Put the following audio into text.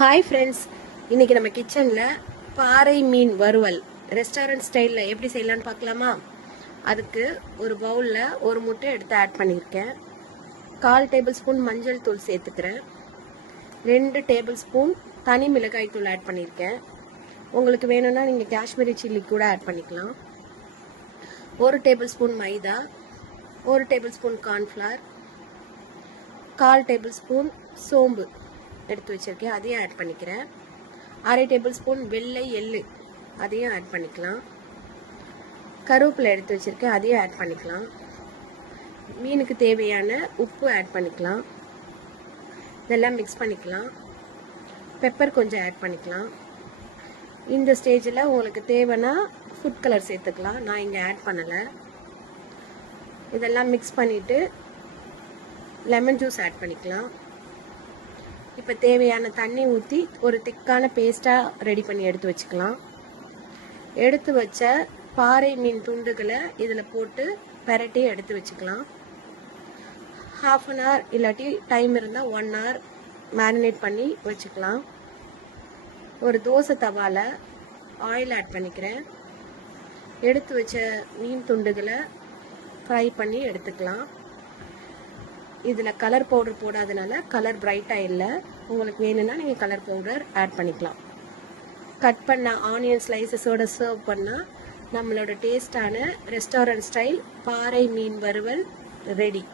Hi friends, இன்றைக்கி நம்ம கிச்சனில் பாறை மீன் வறுவல் ரெஸ்டாரண்ட் ஸ்டைலில் எப்படி செய்யலான்னு பார்க்கலாமா? அதுக்கு ஒரு பவுலில் ஒரு முட்டை எடுத்து ஆட் பண்ணியிருக்கேன். 1/4 டேபிள் ஸ்பூன் மஞ்சள் தூள் சேர்த்துக்கிறேன். 2 டேபிள் ஸ்பூன் தனி மிளகாய் தூள் ஆட் பண்ணியிருக்கேன். உங்களுக்கு வேணும்னா நீங்கள் காஷ்மீரி சில்லி கூட ஆட் பண்ணிக்கலாம். 1 டேபிள் ஸ்பூன் மைதா, 1 table spoon cornflour, 1/4 table spoon சோம்பு எடுத்து வச்சுருக்கேன், அதையும் ஆட் பண்ணிக்கிறேன். 1/2 டேபிள் ஸ்பூன் வெள்ளை எள்ளு, அதையும் ஆட் பண்ணிக்கலாம். கருவேப்பிலை எடுத்து வச்சுருக்கேன், அதையும் ஆட் பண்ணிக்கலாம். மீனுக்கு தேவையான உப்பு ஆட் பண்ணிக்கலாம். இதெல்லாம் மிக்ஸ் பண்ணிக்கலாம். பெப்பர் கொஞ்சம் ஆட் பண்ணிக்கலாம். இந்த ஸ்டேஜில் உங்களுக்கு தேவைன்னா ஃபுட் கலர் சேர்த்துக்கலாம். நான் இங்கே ஆட் பண்ணலை. இதெல்லாம் மிக்ஸ் பண்ணிவிட்டு லெமன் ஜூஸ் ஆட் பண்ணிக்கலாம். இப்போ தேவையான தண்ணி ஊற்றி ஒரு திக்கான பேஸ்ட்டாக ரெடி பண்ணி எடுத்து வச்சுக்கலாம். எடுத்து வச்ச பாறை மீன் துண்டுகளை இதில் போட்டு பெரட்டி எடுத்து வச்சுக்கலாம். 1/2 hour இல்லாட்டி டைம் இருந்தால் 1 hour மேரினேட் பண்ணி வச்சுக்கலாம். ஒரு தோசை தவாவில் ஆயில் ஆட் பண்ணிக்கிறேன். எடுத்து வச்ச மீன் துண்டுகளை ஃப்ரை பண்ணி எடுத்துக்கலாம். இதில் கலர் பவுடர் போடாதனால கலர் பிரைட்டாக இல்லை. உங்களுக்கு வேணும்னா நீங்கள் கலர் பவுடர் ஆட் பண்ணிக்கலாம். கட் பண்ண ஆனியன் ஸ்லைசஸோடு சர்வ் பண்ணால் நம்மளோட டேஸ்டான ரெஸ்டாரண்ட் ஸ்டைல் பாறை மீன் வறுவல் ரெடி.